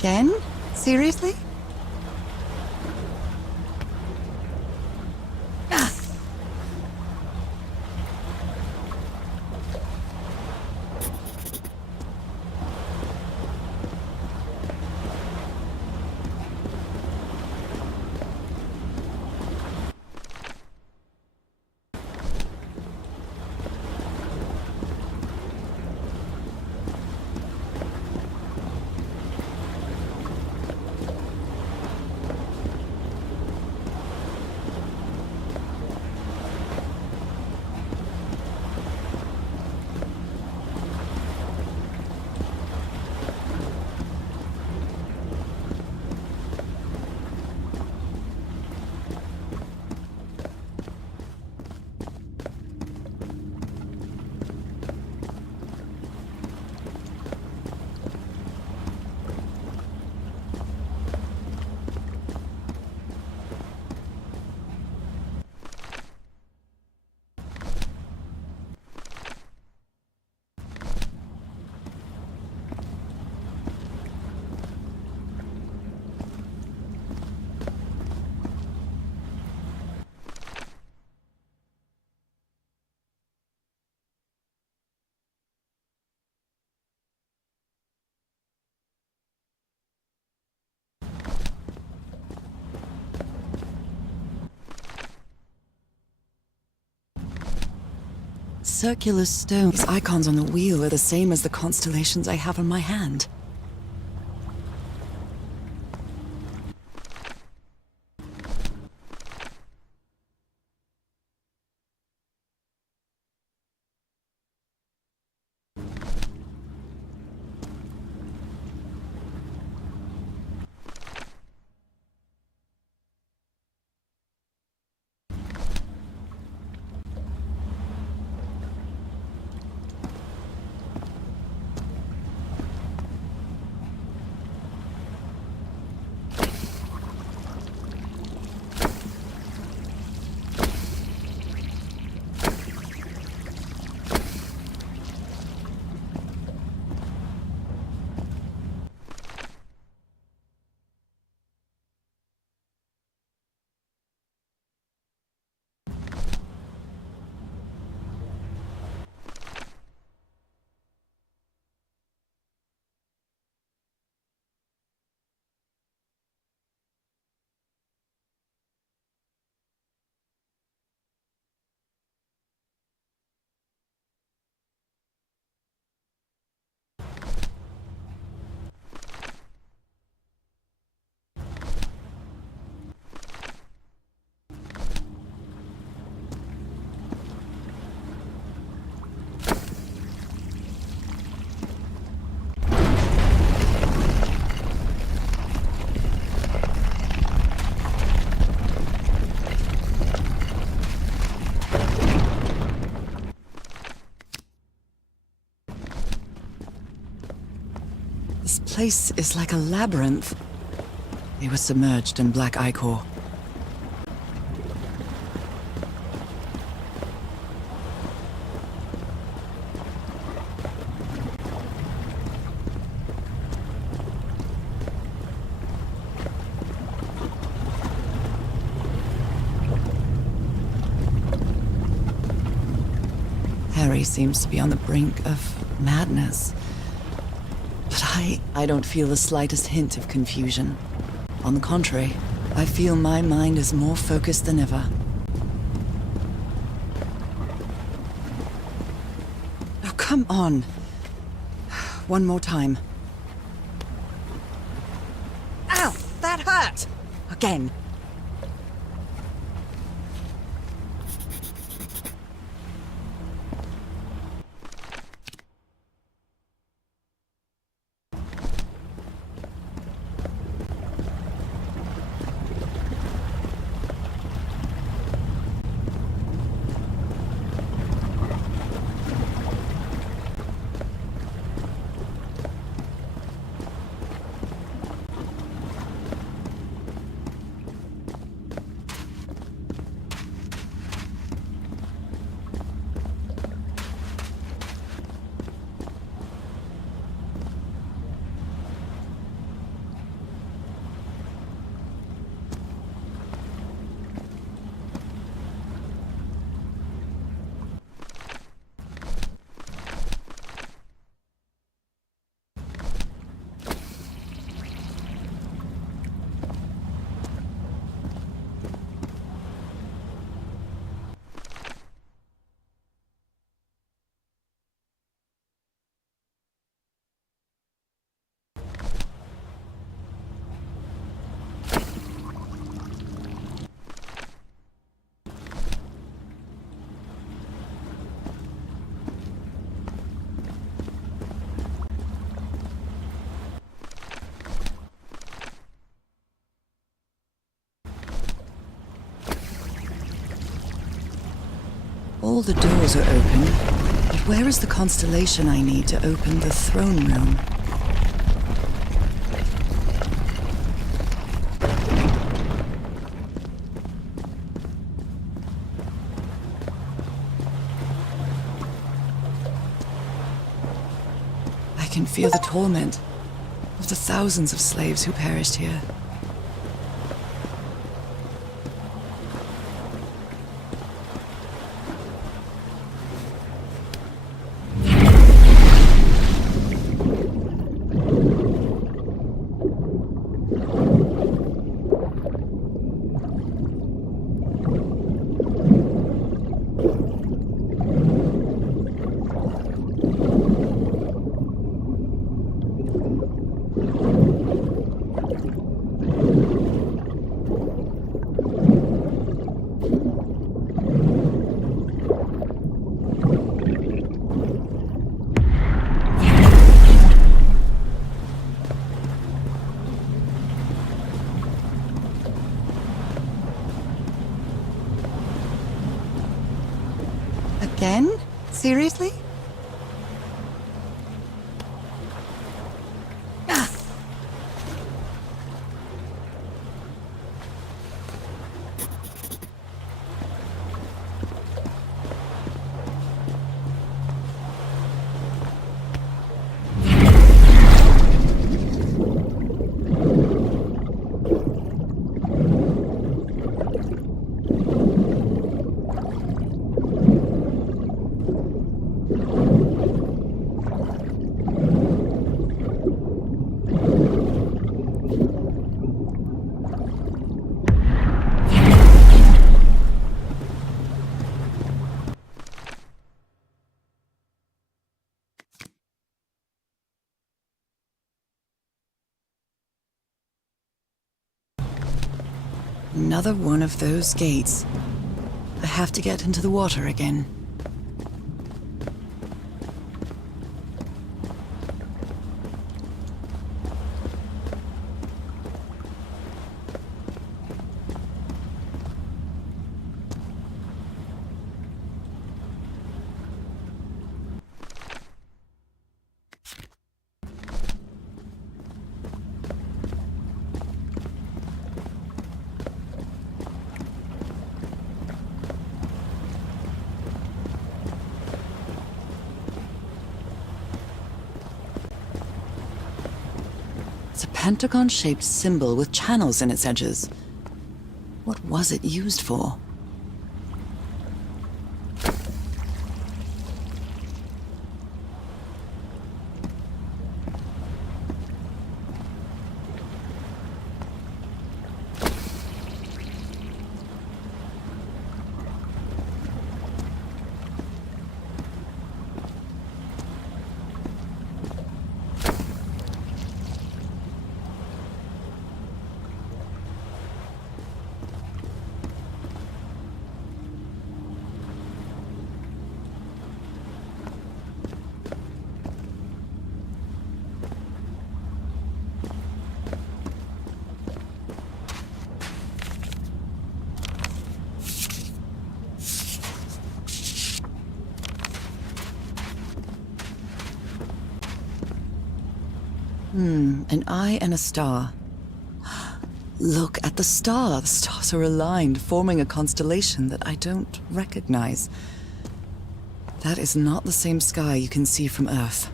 Again? Seriously? Circular stone. These icons on the wheel are the same as the constellations I have on my hand. This place is like a labyrinth. They were submerged in black ichor. Harry seems to be on the brink of madness. But I don't feel the slightest hint of confusion. On the contrary, I feel my mind is more focused than ever. Oh, come on. One more time. Ow! That hurt! Again. All the doors are open, but where is the constellation I need to open the throne room? I can feel the torment of the thousands of slaves who perished here. Again? Seriously? Another one of those gates. I have to get into the water again. It's a pentagon-shaped symbol with channels in its edges. What was it used for? An eye and a star. Look at the star. The stars are aligned, forming a constellation that I don't recognize. That is not the same sky you can see from Earth.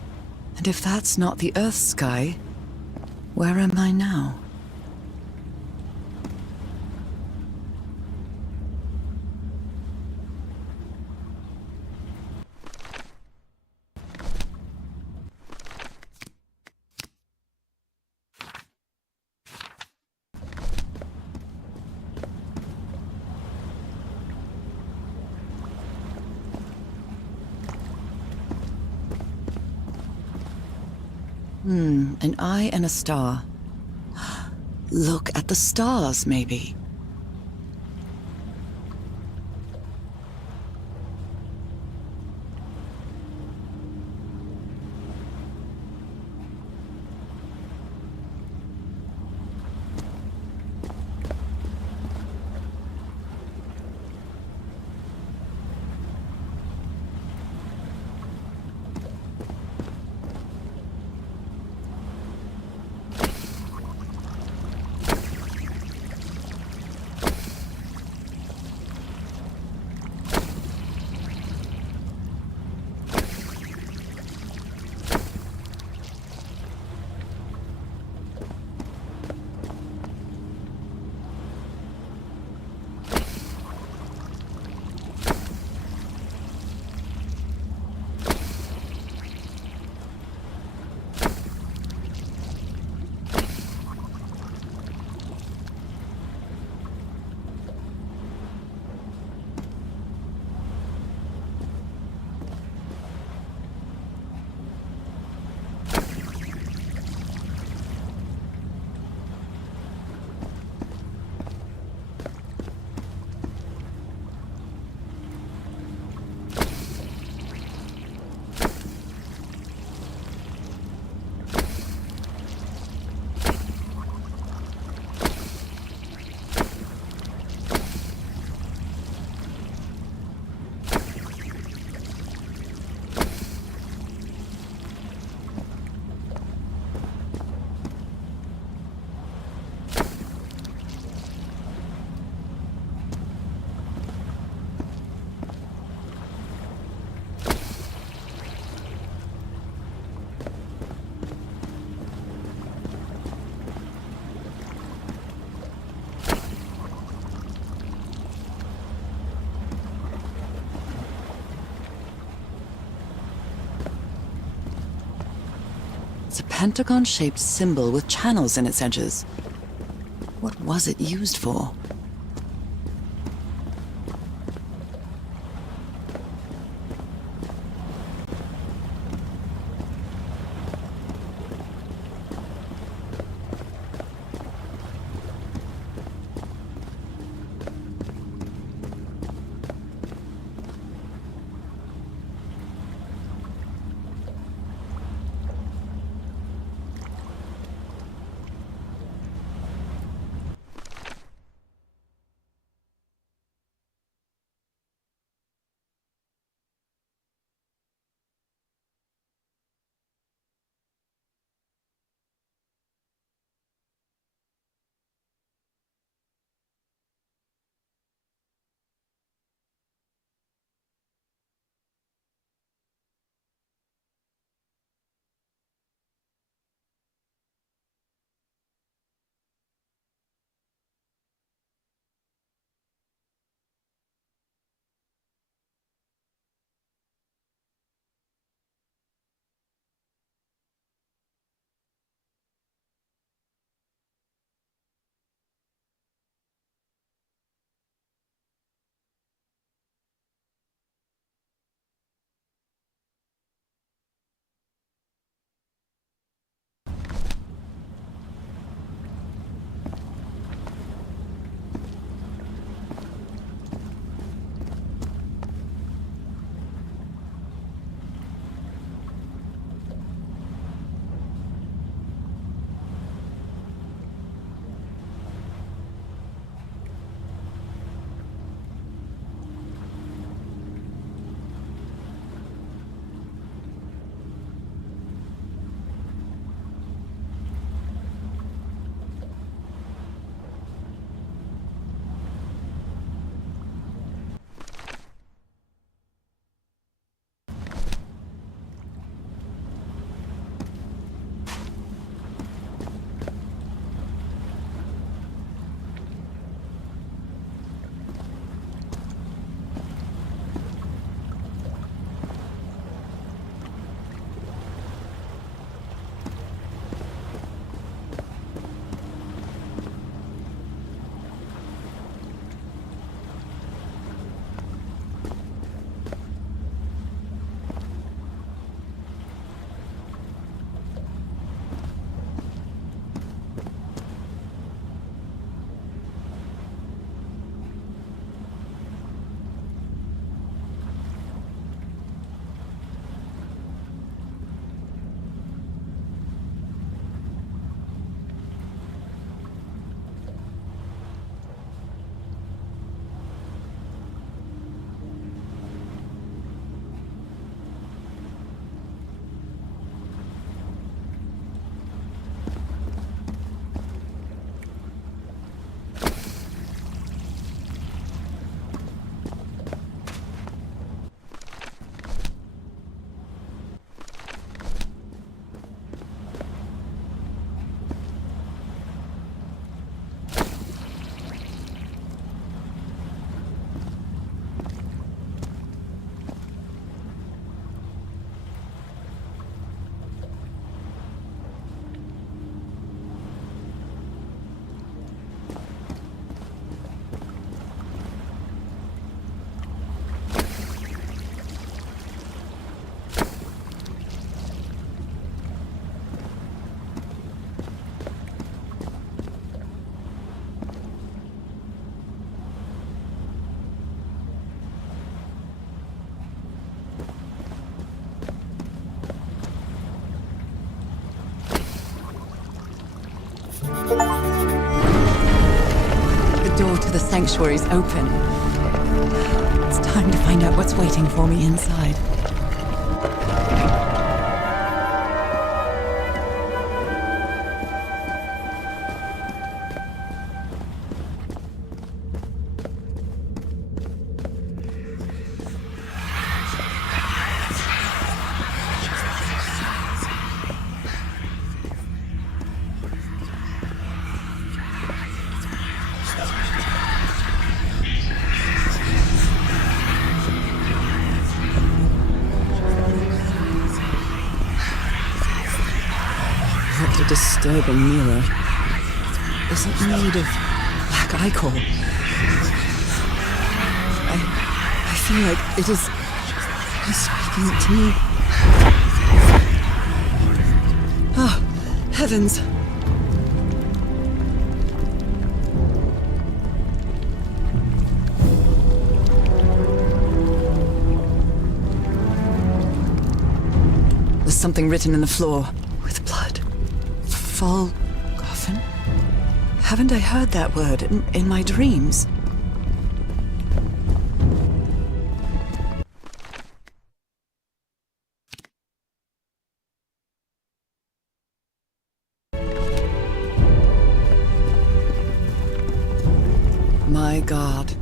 And if that's not the Earth's sky, where am I now? An eye and a star. Look at the stars, maybe. It's a pentagon-shaped symbol with channels in its edges. What was it used for? The door to the sanctuary's open. It's time to find out what's waiting for me inside. disturbing mirror isn't made of black ichor. I feel like it is speaking to me. Oh, heavens! There's something written in the floor with blood. Volgofen? Haven't I heard that word in my dreams? My God.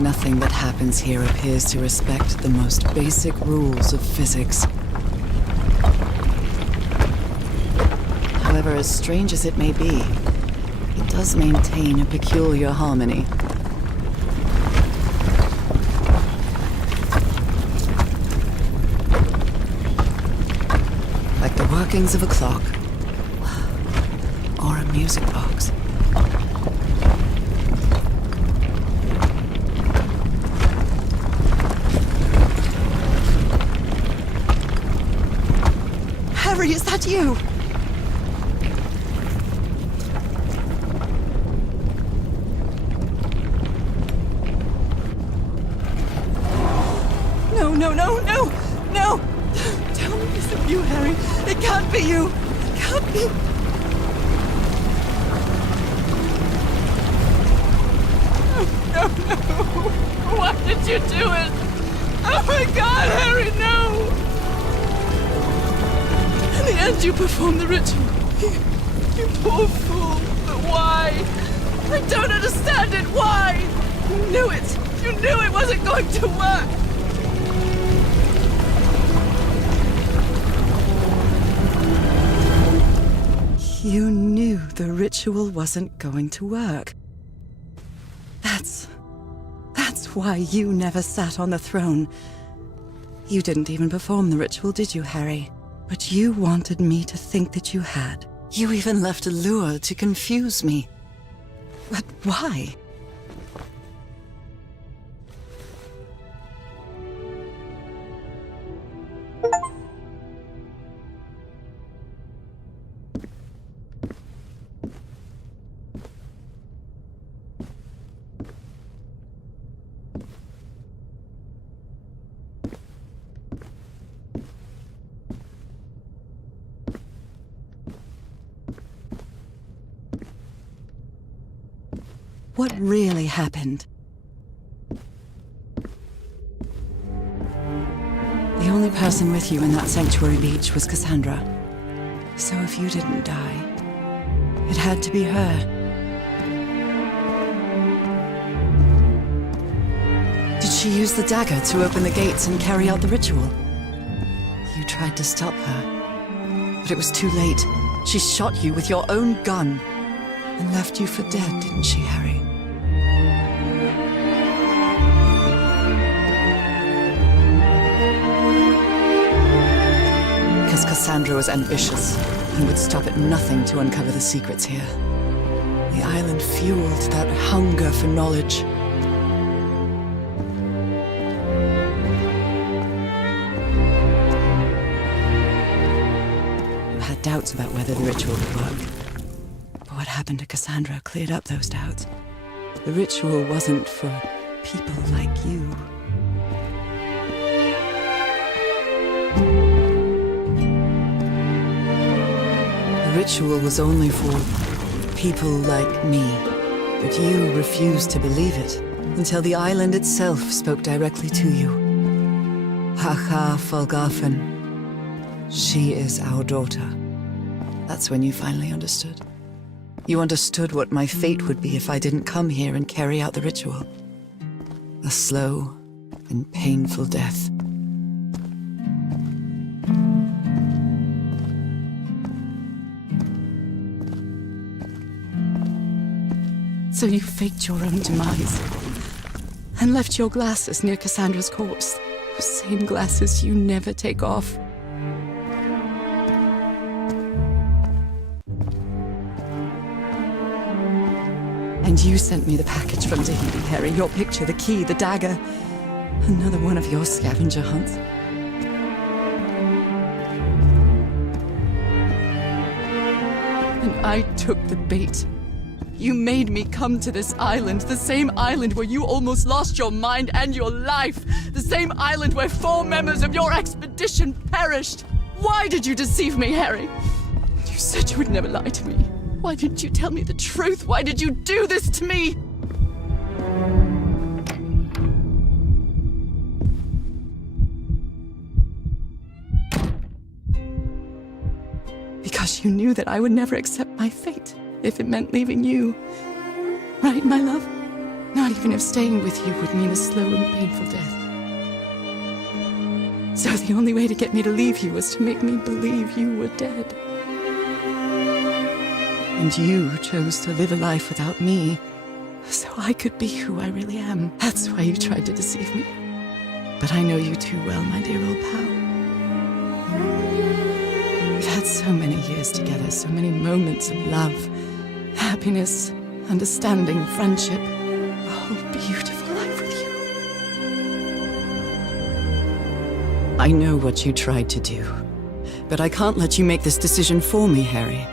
Nothing that happens here appears to respect the most basic rules of physics. However, as strange as it may be, it does maintain a peculiar harmony. Like the workings of a clock, or a music box. Harry, is that you? No, no, no, no, no! Tell me it's not you, Harry. It can't be you. It can't be. No, no, no. Why did you do it? Oh my God, Harry, no! In the end, you performed the ritual. You poor fool. But why? I don't understand it. Why? You knew it. You knew it wasn't going to work. You knew the ritual wasn't going to work. That's why you never sat on the throne. You didn't even perform the ritual, did you, Harry? But you wanted me to think that you had. You even left a lure to confuse me. But why? What really happened? The only person with you in that sanctuary beach was Cassandra. So if you didn't die, it had to be her. Did she use the dagger to open the gates and carry out the ritual? You tried to stop her, but it was too late. She shot you with your own gun and left you for dead, didn't she, Harry? Because Cassandra was ambitious and would stop at nothing to uncover the secrets here. The island fueled that hunger for knowledge. You had doubts about whether the ritual would work. But what happened to Cassandra cleared up those doubts. The ritual wasn't for people like you. The ritual was only for people like me. But you refused to believe it until the island itself spoke directly to you. Haha Volgofen. She is our daughter. That's when you finally understood. You understood what my fate would be if I didn't come here and carry out the ritual. A slow and painful death. So you faked your own demise and left your glasses near Cassandra's corpse. Those same glasses you never take off. And you sent me the package from Tahiti, Harry. Your picture, the key, the dagger. Another one of your scavenger hunts. And I took the bait. You made me come to this island, the same island where you almost lost your mind and your life. The same island where 4 members of your expedition perished. Why did you deceive me, Harry? You said you would never lie to me. Why didn't you tell me the truth? Why did you do this to me? Because you knew that I would never accept my fate if it meant leaving you. Right, my love? Not even if staying with you would mean a slow and painful death. So the only way to get me to leave you was to make me believe you were dead. And you chose to live a life without me, so I could be who I really am. That's why you tried to deceive me. But I know you too well, my dear old pal. We've had so many years together, so many moments of love, happiness, understanding, friendship. A whole beautiful life with you. I know what you tried to do, but I can't let you make this decision for me, Harry.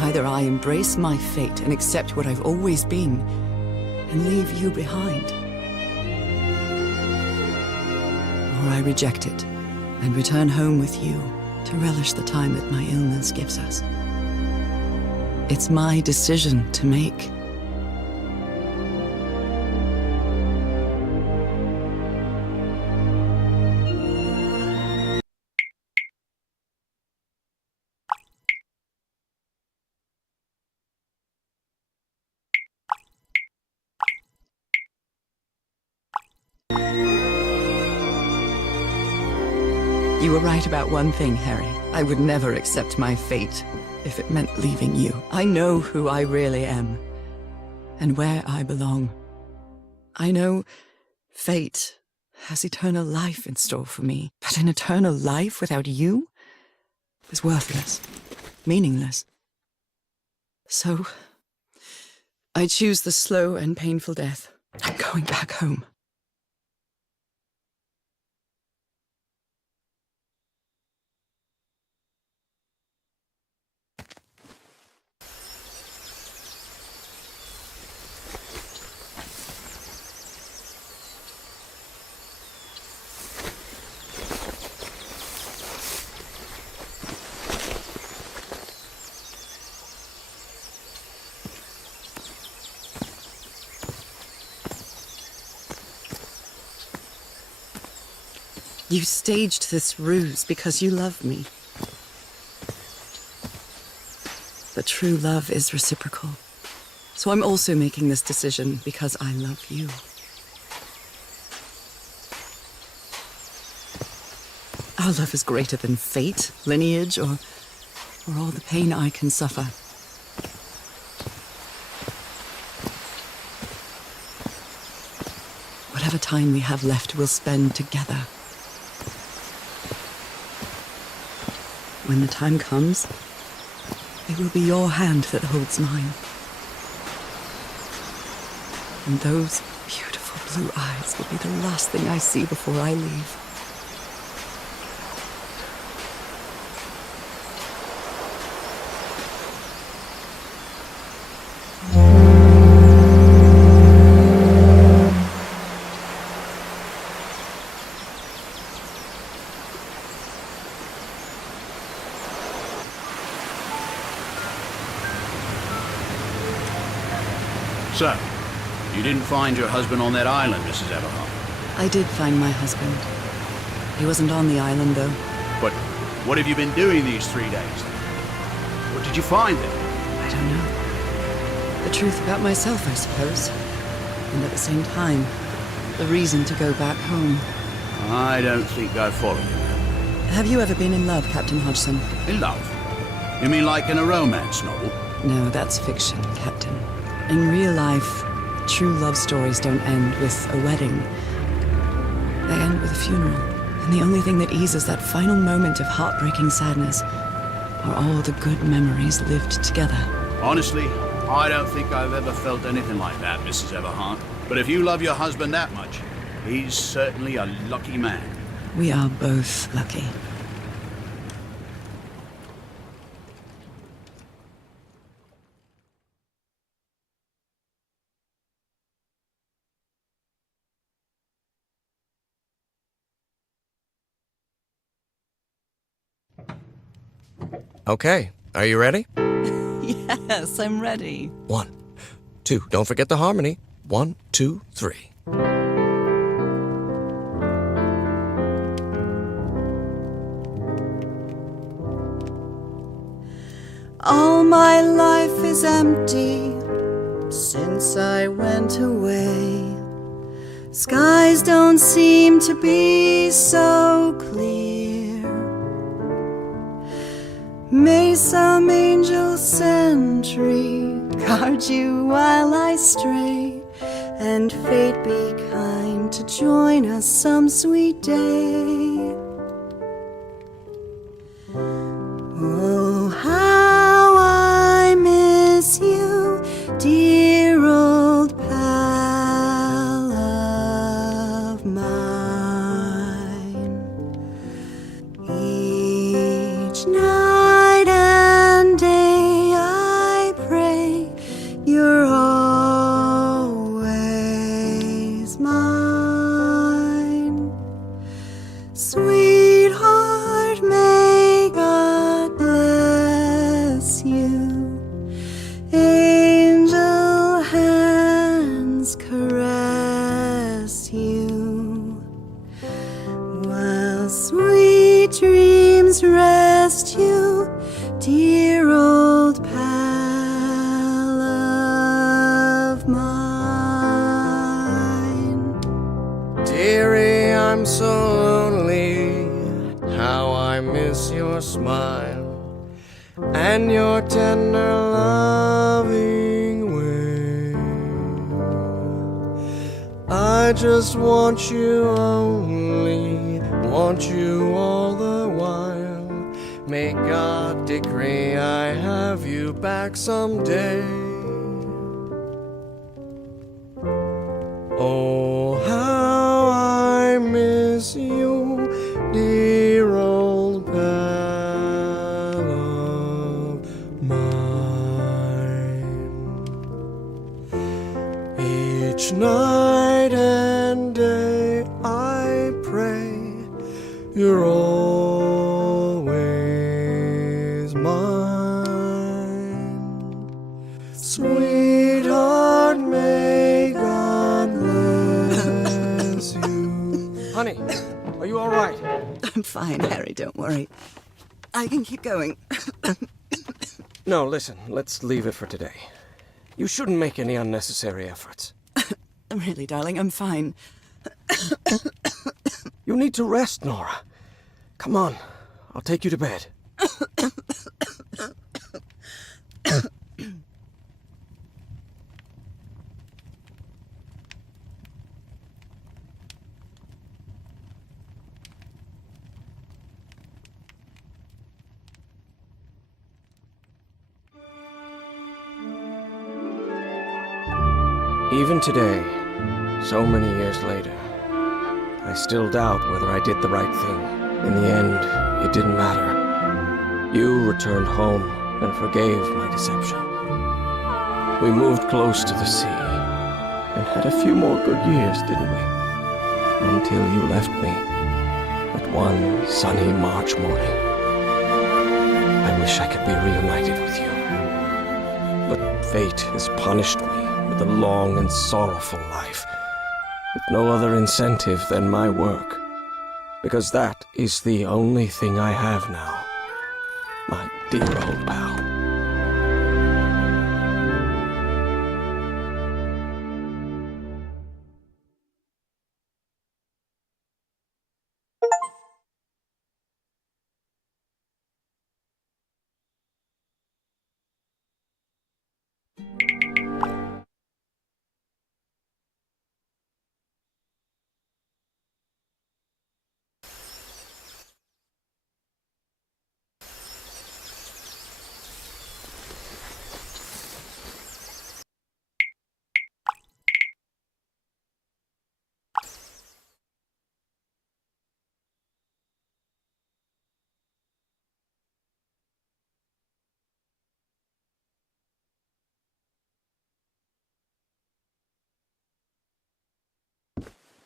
Either I embrace my fate and accept what I've always been, and leave you behind, or I reject it and return home with you to relish the time that my illness gives us. It's my decision to make. You were right about one thing, Harry. I would never accept my fate if it meant leaving you. I know who I really am and where I belong. I know fate has eternal life in store for me, but an eternal life without you is worthless, meaningless. So I choose the slow and painful death. I'm going back home. You staged this ruse because you love me. But true love is reciprocal. So I'm also making this decision because I love you. Our love is greater than fate, lineage, or all the pain I can suffer. Whatever time we have left, we'll spend together. When the time comes, it will be your hand that holds mine. And those beautiful blue eyes will be the last thing I see before I leave. So, you didn't find your husband on that island, Mrs. Everhart? I did find my husband. He wasn't on the island, though. But what have you been doing these 3 days? What did you find there? I don't know. The truth about myself, I suppose. And at the same time, the reason to go back home. I don't think I follow you. Have you ever been in love, Captain Hodgson? In love? You mean like in a romance novel? No, that's fiction, Captain. In real life, true love stories don't end with a wedding. They end with a funeral. And the only thing that eases that final moment of heartbreaking sadness are all the good memories lived together. Honestly, I don't think I've ever felt anything like that, Mrs. Everhart. But if you love your husband that much, he's certainly a lucky man. We are both lucky. Okay, are you ready? Yes, I'm ready. 1, 2, don't forget the harmony. 1, 2, 3. All my life is empty since I went away. Skies don't seem to be so clear. May some angel sentry guard you while I stray, and fate be kind to join us some sweet day. Oh, how I miss you, dear old pal of mine. Each night and day I pray you're always mine. Sweetheart, may God bless you. Angel hands caress you, while sweet dreams rest you, dear old pal of mine. Dearie, I'm so lonely. How I miss your smile and your tender loving way. I just want you only, want you all the while. May God decree I have you back someday. Oh, how I miss you, dear old pal of mine. Each night and day I pray you're always mine. Sweetheart, may God bless you. Honey, are you all right? I'm fine, Harry, don't worry. I can keep going. No, listen, let's leave it for today. You shouldn't make any unnecessary efforts. Really, darling, I'm fine. You need to rest, Nora. Come on, I'll take you to bed. Even today, so many years later, I still doubt whether I did the right thing. In the end, it didn't matter. You returned home and forgave my deception. We moved close to the sea and had a few more good years, didn't we? Until you left me that one sunny March morning. I wish I could be reunited with you. But fate has punished me with a long and sorrowful life, with no other incentive than my work, because that is the only thing I have now, my dear old pal.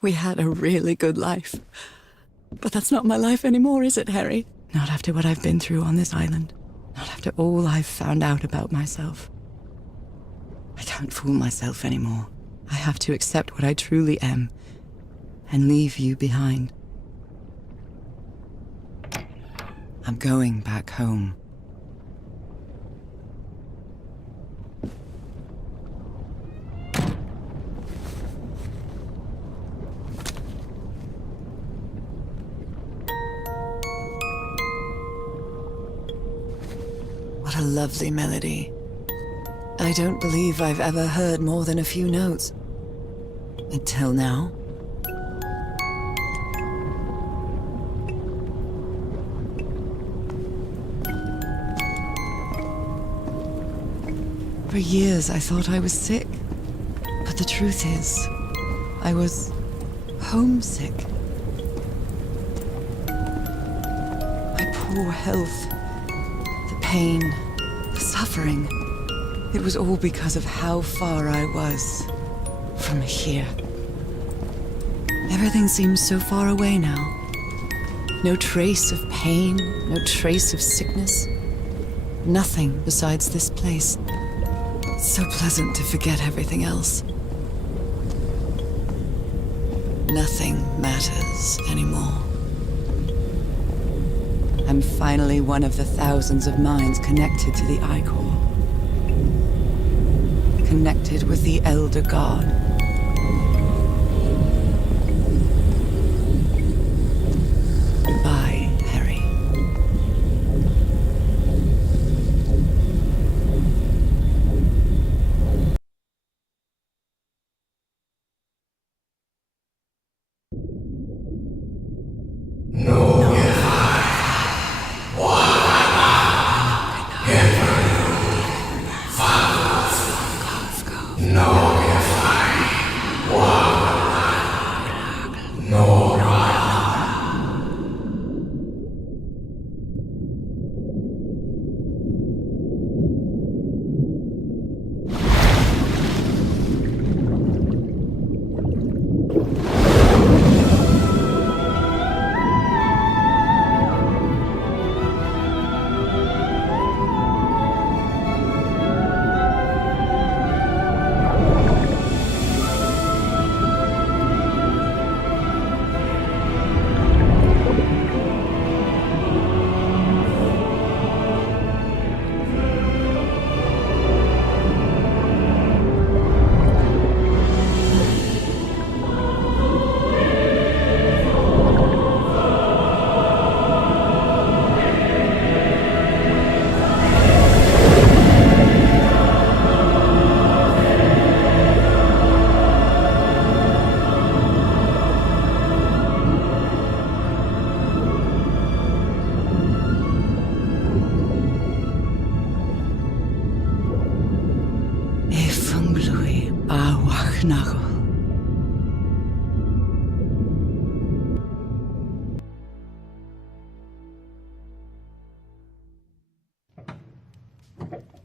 We had a really good life. But that's not my life anymore, is it, Harry? Not after what I've been through on this island. Not after all I've found out about myself. I can't fool myself anymore. I have to accept what I truly am and leave you behind. I'm going back home. What a lovely melody. I don't believe I've ever heard more than a few notes. Until now. For years I thought I was sick. But the truth is, I was homesick. My poor health, the pain, the suffering. It was all because of how far I was from here. Everything seems so far away now. No trace of pain, no trace of sickness. Nothing besides this place. It's so pleasant to forget everything else. Nothing matters anymore. I'm finally one of the thousands of minds connected to the Icor. Connected with the Elder God. Goodbye, Harry.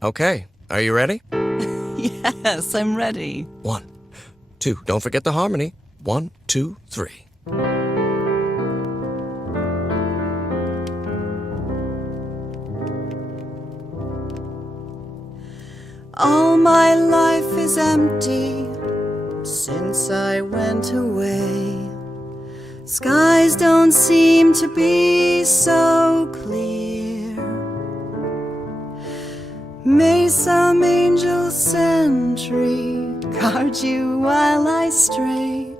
Okay, are you ready? Yes, I'm ready. 1, 2, don't forget the harmony. 1, 2, 3. All my life is empty since I went away. Skies don't seem to be so clear. May some angel sentry guard you while I stray,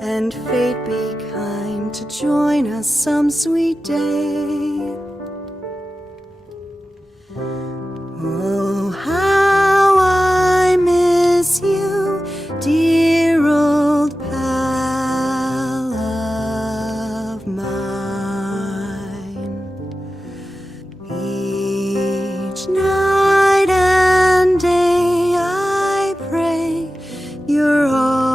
and fate be kind to join us some sweet day. Oh, how I miss you, dear old pal of mine. Each night and day I pray you're always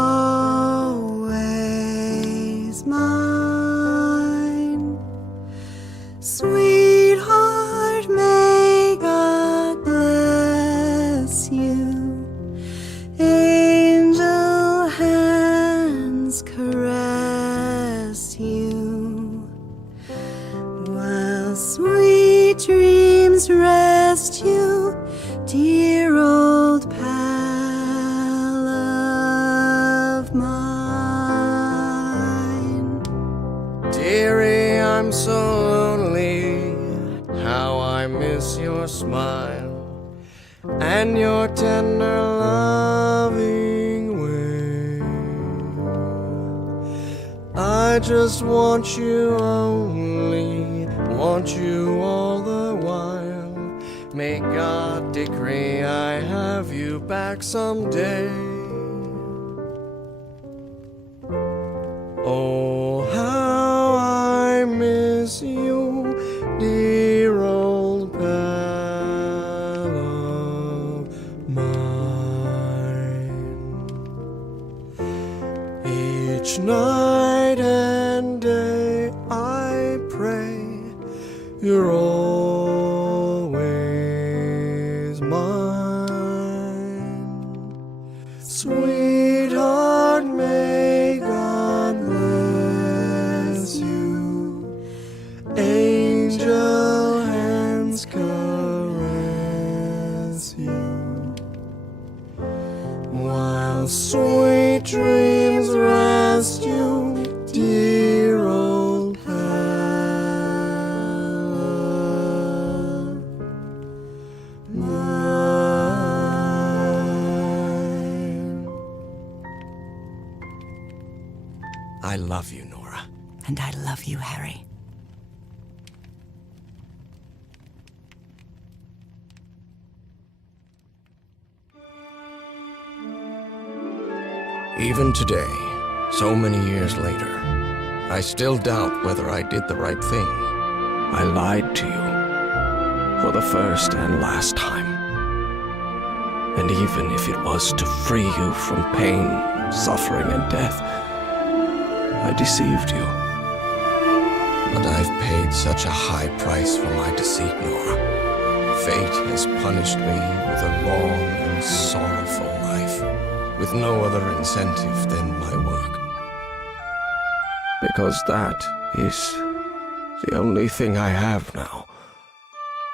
mine. Sweetheart, may God bless you. Angel hands caress sweet dreams rest you, dear old pal of mine. Dearie, I'm so lonely. How I miss your smile and your tender loving way. I just want you only, want you all the while. May God decree I have you back someday. Oh, how I miss you, dear old pal of mine. Each night and day I pray you're always mine. Sweetheart, may God bless you. Angel hands caress you, while sweet dreams rest you, dear old pal of mine. I love you, Nora. And I love you, Harry. Even today, so many years later, I still doubt whether I did the right thing. I lied to you for the first and last time. And even if it was to free you from pain, suffering, and death, I deceived you. But I've paid such a high price for my deceit, Nora. Fate has punished me with a long and sorrowful life, with no other incentive than my work. Because that is the only thing I have now,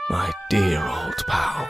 my dear old pal.